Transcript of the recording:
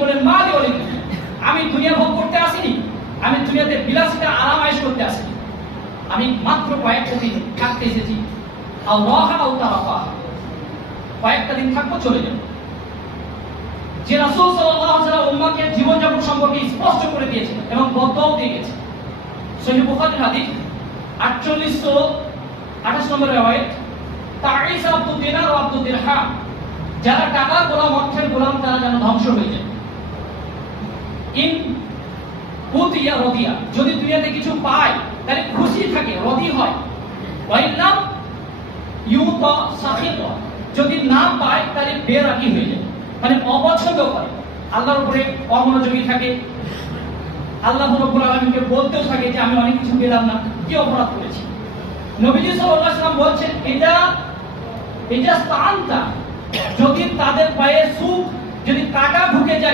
বলেন মালি ওয়ালি দুনিয়া, আমি দুনিয়া ভোগ করতে আসিনি, আমি দুনিয়াতে বিলাসিতা আরাম আয়েশ করতে আসিনি, আমি মাত্র কয়েকটা দিন থাকতে এসেছি। আও রাহা আও তারাফা, কয়েকটা দিন থাকবো চলে যাব। যে রাসূল সাল্লাল্লাহু আলাইহি ওয়াসাল্লাম উম্মাহকে জীবন যাপন সম্পর্কে স্পষ্ট করে দিয়েছেন এবং বদয়াও দিয়ে গেছেন। সহিহ বুখারীর হাদিস 4828 নম্বর riwayat, তাইসা আব্দুদ দিনার ওয়া আব্দুদ দিরহাম, যারা টাকার গোলাম, অর্থের গোলাম, তারা যেন ধ্বংস হয়ে যায়। ইন উতিয়া রাদিয়া, যদি দুনিয়াতে কিছু পায় তাহলে খুশি থাকে, রাদি হয়। ওয়াইল্লাম ইউতা সাখিতা, যদি না পায় তাহলে বেরাগী হয়ে যায়, মানে অপছন্দ করে, আল্লাহর উপরে অমনোযোগী থাকে, আল্লাহ রাব্বুল আলামিনকে বলতেও থাকে যে আমি অনেক কিছু পেলাম না, কি অপরাধ করেছি। নবীজি সাল্লাল্লাহু আলাইহি ওয়াসাল্লাম বলছেন এটা স্থানটা, যদি তাদের পায়ে সুখ, যদি টাকা ঢুকে যায়